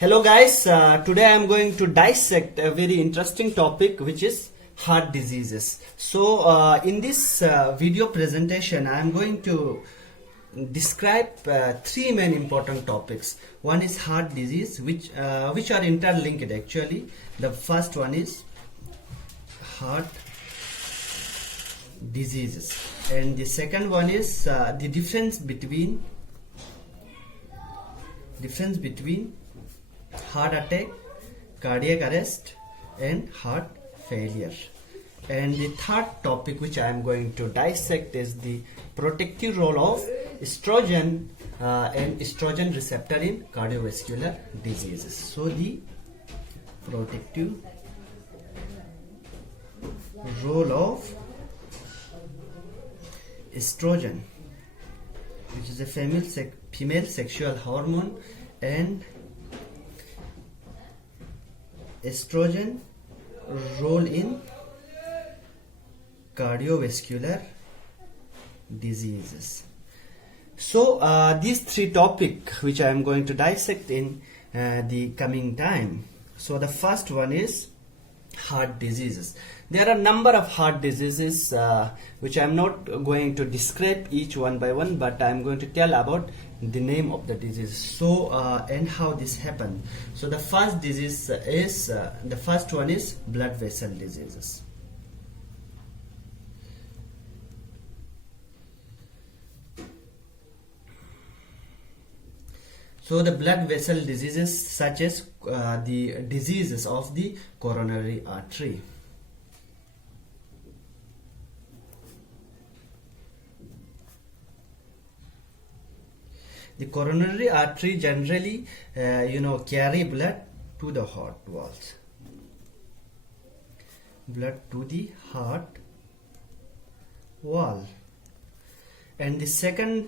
Hello guys, today I am going to dissect a very interesting topic which is heart diseases. So in this video presentation I am going to describe three main important topics. One is heart disease which are interlinked actually. The first one is heart diseases and the second one is the difference between heart attack, cardiac arrest and heart failure. And the third topic which I am going to dissect is the protective role of estrogen and estrogen receptor in cardiovascular diseases. So the protective role of estrogen, which is a female sexual hormone, and estrogen role in cardiovascular diseases. So these three topics which I am going to dissect in the coming time. So the first one is heart diseases. There are a number of heart diseases which I am not going to describe each one by one, but I am going to tell about the name of the disease. So and how this happened. So the first disease is the first one is blood vessel diseases. So the blood vessel diseases such as the diseases of the coronary artery. The coronary artery generally carry blood to the heart walls. Blood to the heart wall. And the second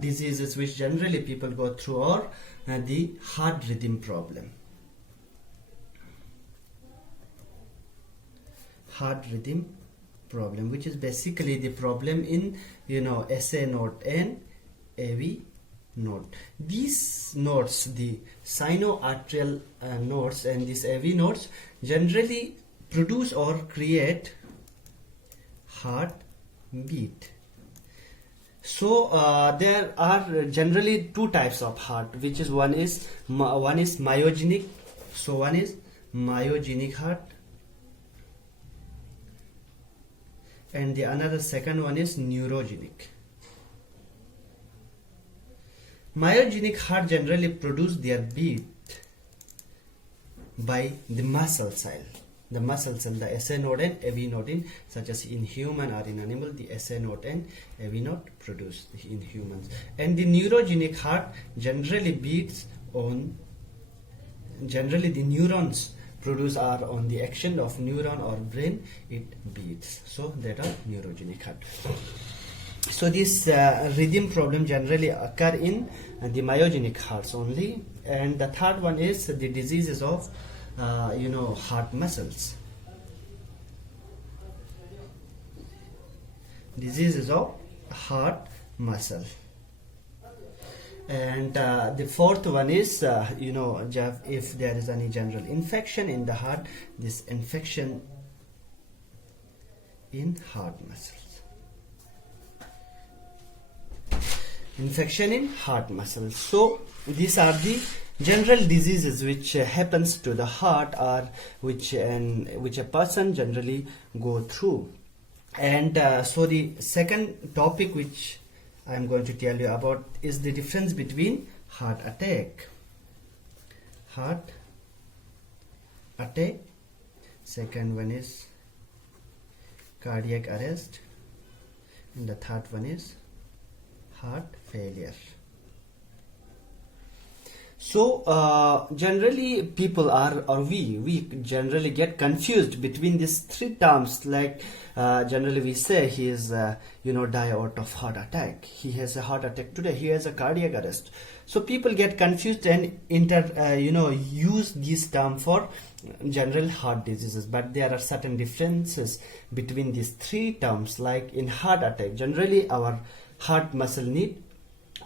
diseases which generally people go through are the heart rhythm problem. Heart rhythm problem, which is basically the problem in SA node and AV node. These nodes, the sinoarterial nodes and these AV nodes, generally produce or create heart beat. So there are generally two types of heart, which is one is myogenic. So one is myogenic heart, and the another second one is neurogenic. Myogenic heart generally produce their beat by the muscle cell. The muscle cell, the SA node and AV node, in such as in human or in animal, the SA node and AV node produce in humans. And the neurogenic heart generally beats on, generally the neurons produce are on the action of neuron or brain, it beats. So that are neurogenic heart. So this rhythm problem generally occur in the myogenic hearts only. And the third one is the diseases of heart muscles. Diseases of heart muscle. And the fourth one is if there is any general infection in the heart, this infection in heart muscles. Infection in heart muscles. So these are the general diseases which happens to the heart, or which a person generally go through. And so the second topic which I am going to tell you about is the difference between heart attack. Heart attack. Second one is cardiac arrest, and the third one is heart failure. So generally people are, or we generally get confused between these three terms. Like generally we say he is die out of heart attack, he has a heart attack today, he has a cardiac arrest. So people get confused and use this term for general heart diseases, but there are certain differences between these three terms. Like in heart attack, generally our heart muscle need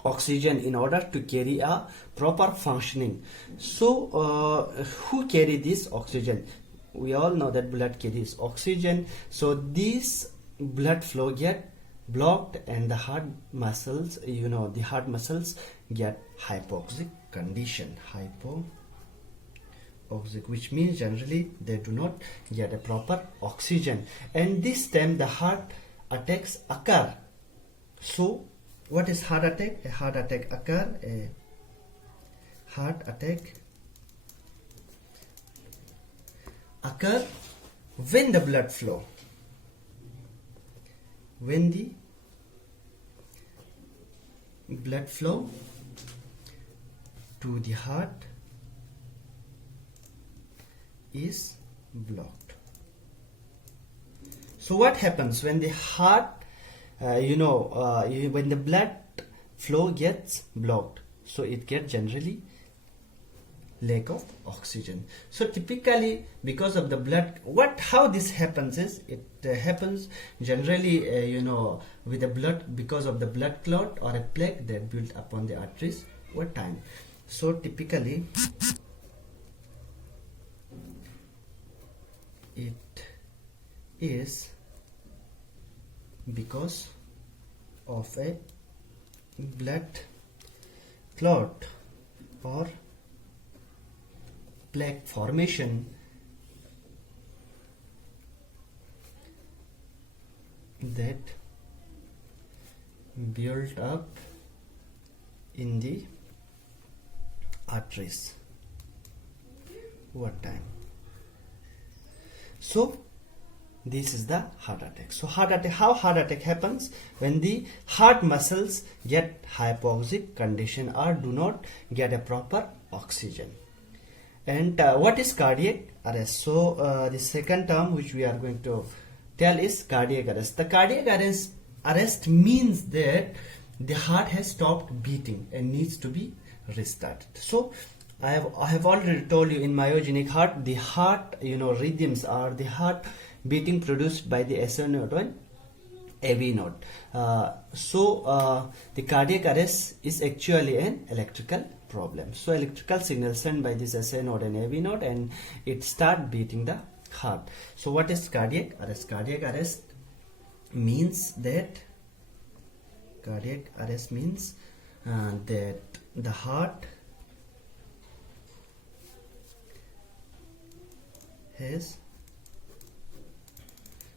oxygen in order to carry a proper functioning. So who carry this oxygen? We all know that blood carries oxygen. So this blood flow get blocked and the heart muscles, the heart muscles get hypoxic condition. Hypoxic, which means generally they do not get a proper oxygen, and this time the heart attacks occur. So what is heart attack? A heart attack occur when the blood flow, when the blood flow to the heart is blocked. So what happens when the heart, when the blood flow gets blocked? So it gets generally lack of oxygen. So typically because of the blood, how this happens is, it happens generally with the blood, because of the blood clot or a plaque that built upon the arteries over time. So typically it is because of a blood clot or plaque formation that built up in the arteries over time. So this is the heart attack. So how heart attack happens? When the heart muscles get hypoxic condition or do not get a proper oxygen. And what is cardiac arrest? So the second term which we are going to tell is cardiac arrest. The cardiac arrest means that the heart has stopped beating and needs to be restarted. So I have already told you, in myogenic heart, the heart rhythms are the heart beating produced by the SA node and AV node. The cardiac arrest is actually an electrical problem. So electrical signal sent by this SA node and AV node, and it start beating the heart. So what is cardiac arrest? Cardiac arrest means that the heart has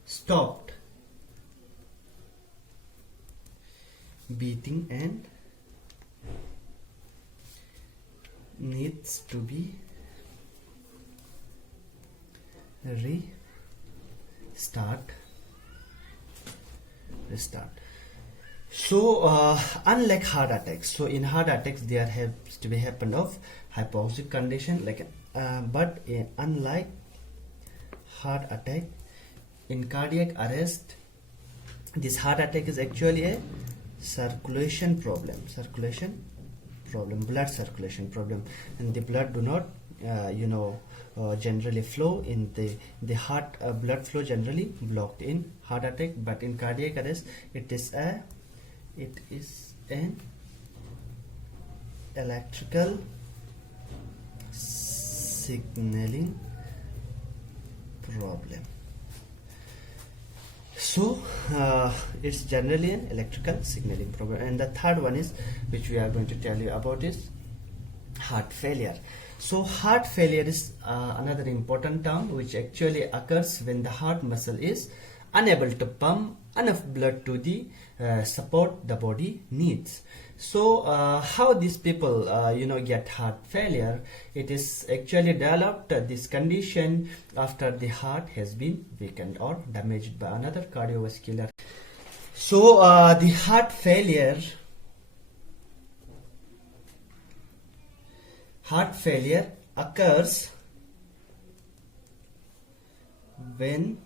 stopped beating and needs to be restart. So unlike heart attacks, so in heart attacks there has to be happen of hypoxic condition, but unlike heart attack, in cardiac arrest, this heart attack is actually a circulation problem, blood circulation problem, and the blood do not generally flow in the heart. Blood flow generally blocked in heart attack, but in cardiac arrest it is an electrical signaling problem. So it's generally an electrical signaling problem. And the third one is, which we are going to tell you about, is heart failure. So heart failure is another important term which actually occurs when the heart muscle is unable to pump enough blood to the support the body needs. So how these people get heart failure? It is actually developed, this condition, after the heart has been weakened or damaged by another cardiovascular. So the heart failure occurs when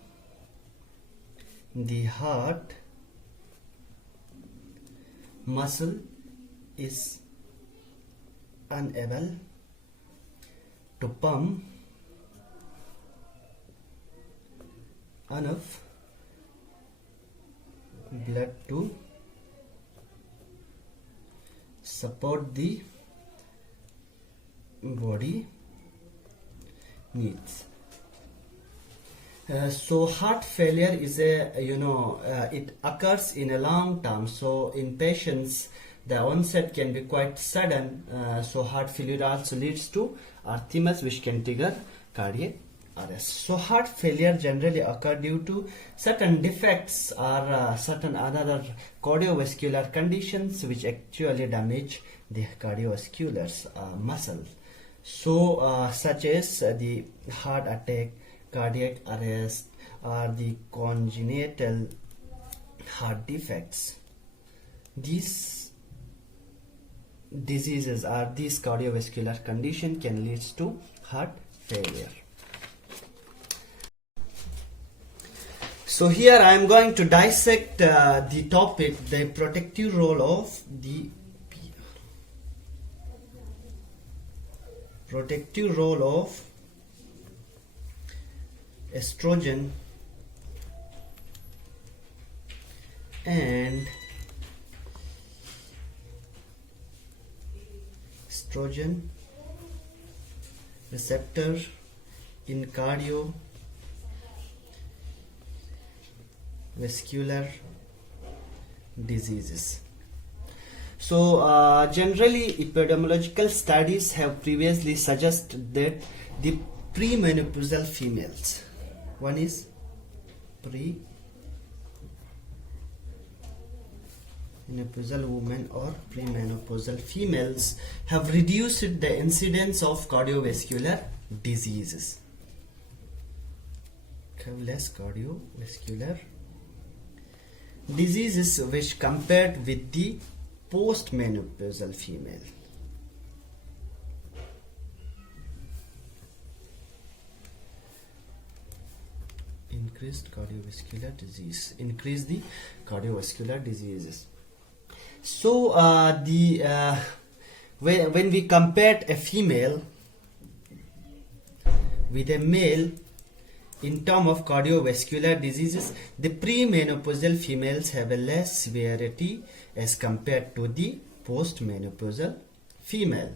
the heart muscle is unable to pump enough blood to support the body needs. So heart failure is it occurs in a long term. So in patients, the onset can be quite sudden. So heart failure also leads to arrhythmias, which can trigger cardiac arrest. So heart failure generally occur due to certain defects or certain other cardiovascular conditions which actually damage the cardiovascular muscle. So such as the heart attack, cardiac arrest, or the congenital heart defects. These diseases or these cardiovascular condition can lead to heart failure. So here I am going to dissect the topic, the protective role of estrogen and estrogen receptor in cardiovascular diseases. So generally epidemiological studies have previously suggested that the premenopausal females, one is premenopausal women or premenopausal females, have reduced the incidence of cardiovascular diseases. Have less cardiovascular diseases which compared with the postmenopausal female. Increase the cardiovascular diseases. So when we compared a female with a male in terms of cardiovascular diseases, the premenopausal females have a less severity as compared to the postmenopausal female.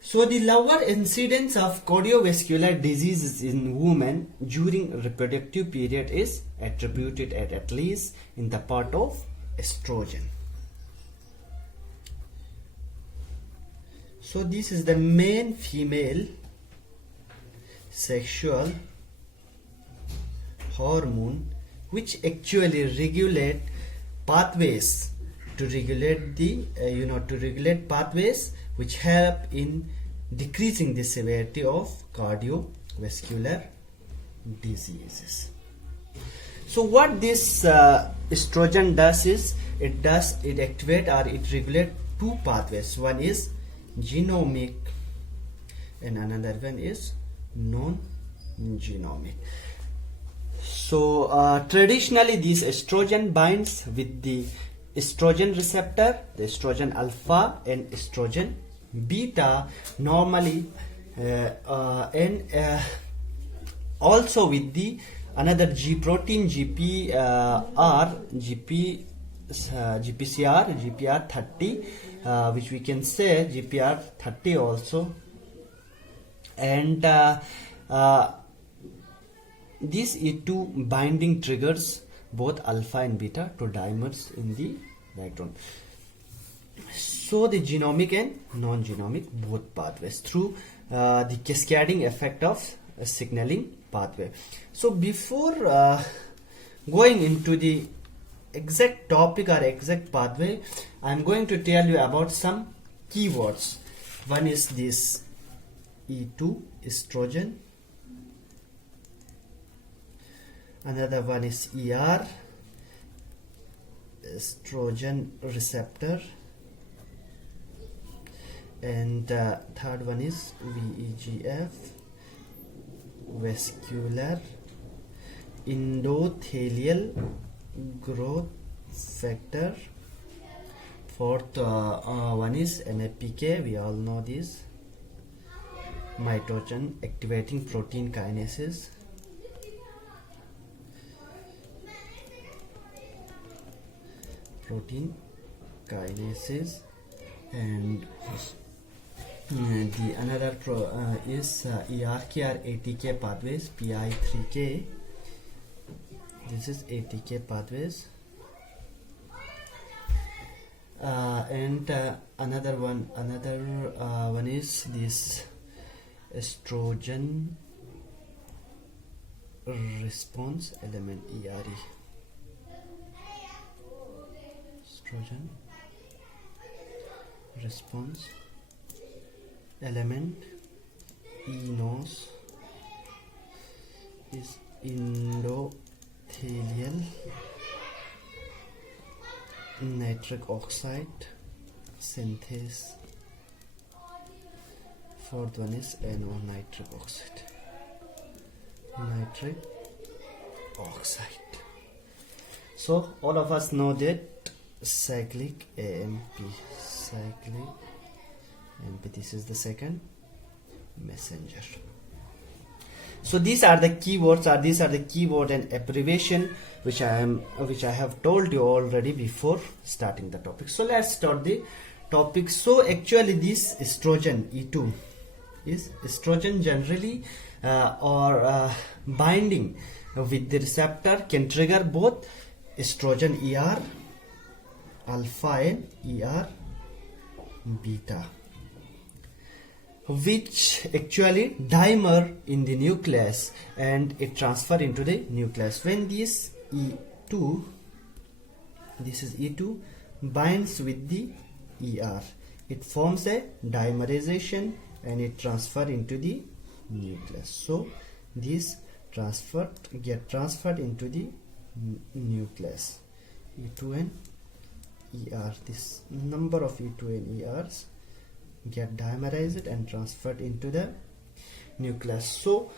So the lower incidence of cardiovascular diseases in women during reproductive period is attributed at least in the part of estrogen. So this is the main female sexual hormone which actually regulate pathways to regulate the pathways which help in decreasing the severity of cardiovascular diseases. So what this estrogen does is it activate or it regulate two pathways. One is genomic and another one is non-genomic. So traditionally this estrogen binds with the estrogen receptor, the estrogen alpha and estrogen beta normally, and also with the another G protein GPR30, which we can say GPR30 also, and these two binding triggers both alpha and beta to dimers in the background. So the genomic and non-genomic both pathways through the cascading effect of a signaling pathway. So before going into the exact topic or exact pathway, I am going to tell you about some keywords. One is this E2 estrogen, another one is ER estrogen receptor, and third one is VEGF vascular endothelial growth factor. Fourth one is NAPK, we all know this, mitogen activating protein kinases. and the another is ERK or ATK pathways, PI3K. This is ATK pathways, and another one is this estrogen response element, ERE. Estrogen response element, ENOS, is endothelial nitric oxide synthase. Fourth one is NO, nitric oxide. So all of us know that cyclic AMP, this is the second messenger. So these are the keywords, or these are the keyword and abbreviation which I have told you already before starting the topic. So let's start the topic. So actually this estrogen E2 is estrogen generally or binding with the receptor can trigger both estrogen ER alpha and ER beta, which actually dimer in the nucleus and it transfer into the nucleus. When this E2, this is E2, binds with the ER, it forms a dimerization and it transfer into the nucleus. So this get transferred into the nucleus, E2 and ER. This number of E2 and ERs get dimerized and transferred into the nucleus. So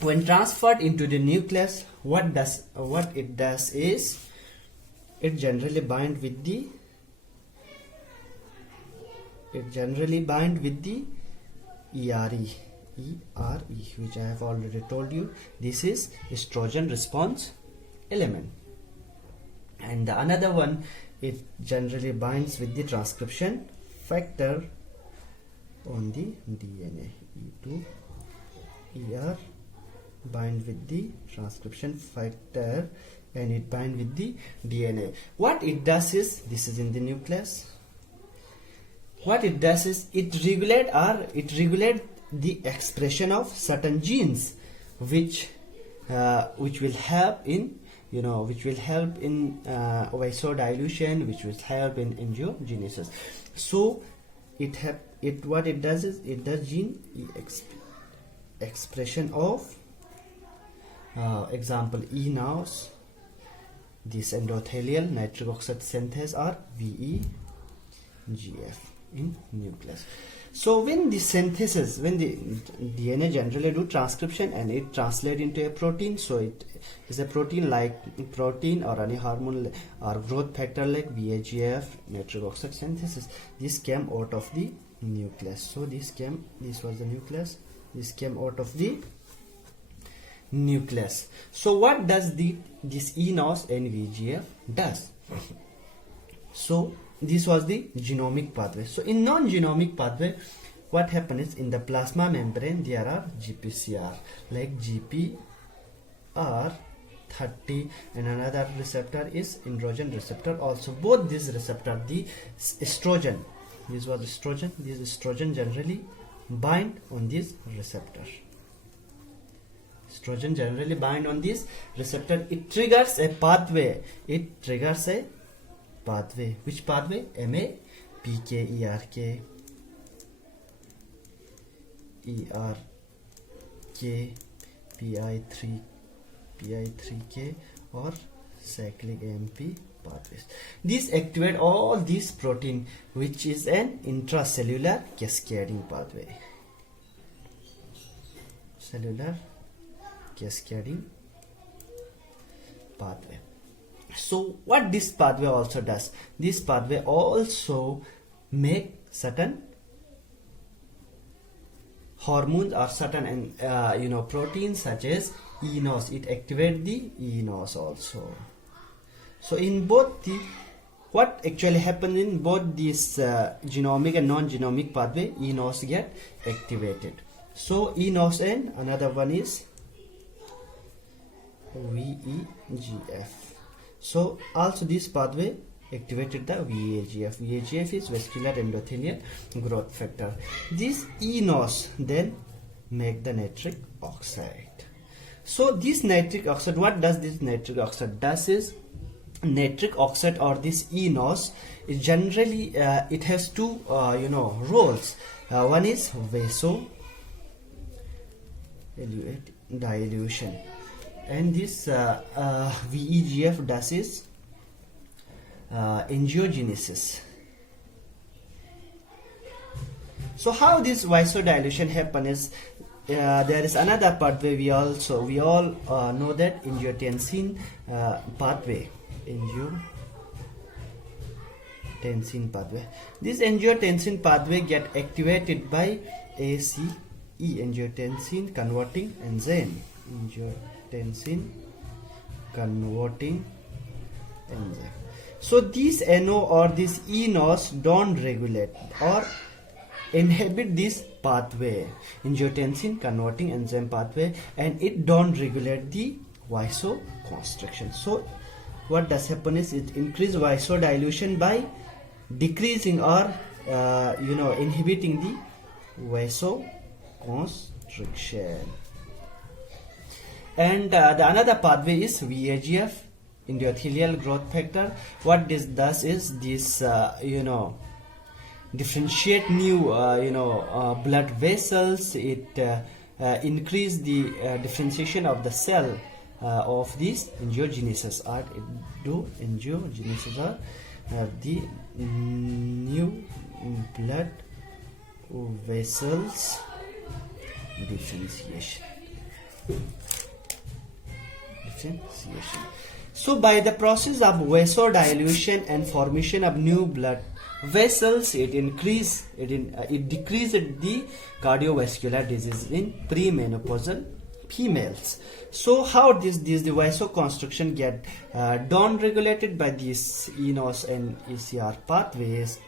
when transferred into the nucleus, what it does is it generally bind with the ERE, which I have already told you. This is estrogen response element. And the another one, it generally binds with the transcription factor on the DNA. E2 ER bind with the transcription factor and it bind with the DNA. What it does is, this is in the nucleus, what it does is it regulate the expression of certain genes which will help in vasodilation, which will help in angiogenesis. So what it does is it does gene expression of example ENOS, this endothelial nitric oxide synthase, or VEGF in nucleus. So when the synthesis, when the DNA generally do transcription and it translate into a protein, so it is a protein like protein or any hormone or growth factor like VEGF, nitric oxide synthesis. This came out of the nucleus. So this was the nucleus. This came out of the nucleus. So what does this ENOS and VEGF does? So this was the genomic pathway. So in non-genomic pathway, what happens is in the plasma membrane there are GPCR like GPR30, and another receptor is androgen receptor. Also both these receptor, the estrogen, this was estrogen, this estrogen generally bind on this receptor. Estrogen generally bind on this receptor. It triggers a pathway. Which pathway? MA, PK, ERK, PI3K or cyclic AMP pathways. These activate all these protein, which is an intracellular cascading pathway. Cellular cascading pathway. So what this pathway also does, this pathway also make certain hormones or certain proteins such as ENOS. It activates the ENOS also. So in both the what actually happens in both this genomic and non-genomic pathway, eNOS get activated. So eNOS and another one is VEGF. So also this pathway activated the VEGF. VEGF is vascular endothelial growth factor. This eNOS then make the nitric oxide. So this nitric oxide, what does this nitric oxide does is, nitric oxide or this eNOS is generally it has two roles. One is vasodilution, and this VEGF does is angiogenesis. So how this vasodilation happen is, there is another pathway we all know that, angiotensin pathway. Angiotensin pathway. This angiotensin pathway get activated by ACE, angiotensin converting enzyme. Angiotensin converting enzyme. So this NO or this eNOS don't regulate or inhibit this pathway, angiotensin converting enzyme pathway, and it don't regulate the vasoconstriction. So what does happen is, it increase vasodilution by decreasing or inhibiting the vasoconstriction. And the another pathway is VEGF, endothelial growth factor. What this does is, this differentiate new blood vessels. It increase the differentiation of the cell of this angiogenesis, or it do angiogenesis or the new blood vessels differentiation. So by the process of vasodilution and formation of new blood vessels, it decreased the cardiovascular disease in premenopausal females. So how the vasoconstriction get down-regulated by these eNOS and ECR pathways.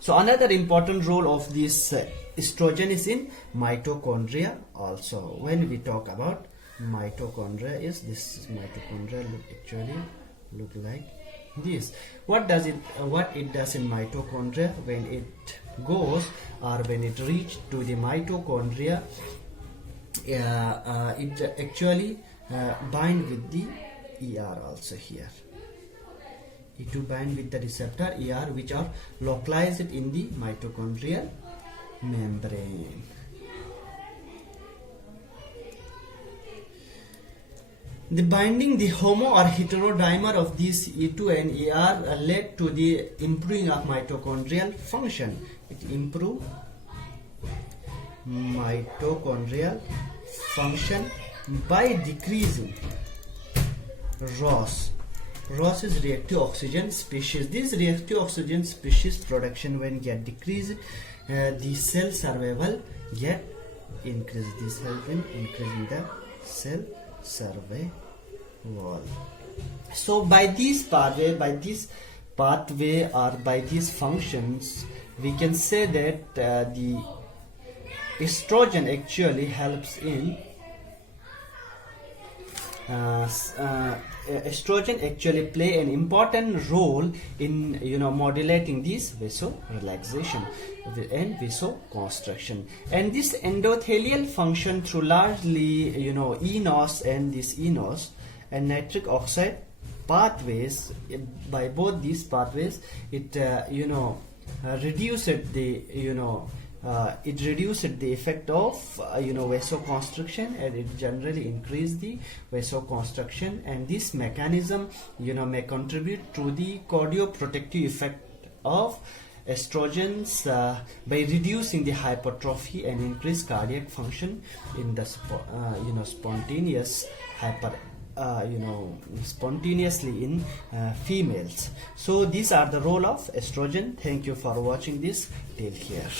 So another important role of this estrogen is in mitochondria also. When we talk about mitochondria, is this mitochondria look like this. What it does in mitochondria, when it goes or when it reach to the mitochondria, it actually bind with the ER also here. It to bind with the receptor ER, which are localized in the mitochondrial membrane. The binding the homo or heterodimer of these E2 and ER led to the improving of mitochondrial function. It improves mitochondrial function by decreasing ROS. ROS is reactive oxygen species. This reactive oxygen species production, when get decreased, the cell survival get increased. This help in increasing the cell survival. So by this pathway or by these functions, we can say that the estrogen actually helps in estrogen actually play an important role in modulating this vasorelaxation and vasoconstriction, and this endothelial function through largely eNOS and this eNOS and nitric oxide pathways. By both these pathways, it reduced the effect of vasoconstriction, and it generally increased the vasoconstriction, and this mechanism may contribute to the cardioprotective effect of estrogens by reducing the hypertrophy and increased cardiac function in the spontaneously in females. So these are the role of estrogen. Thank you for watching this till here.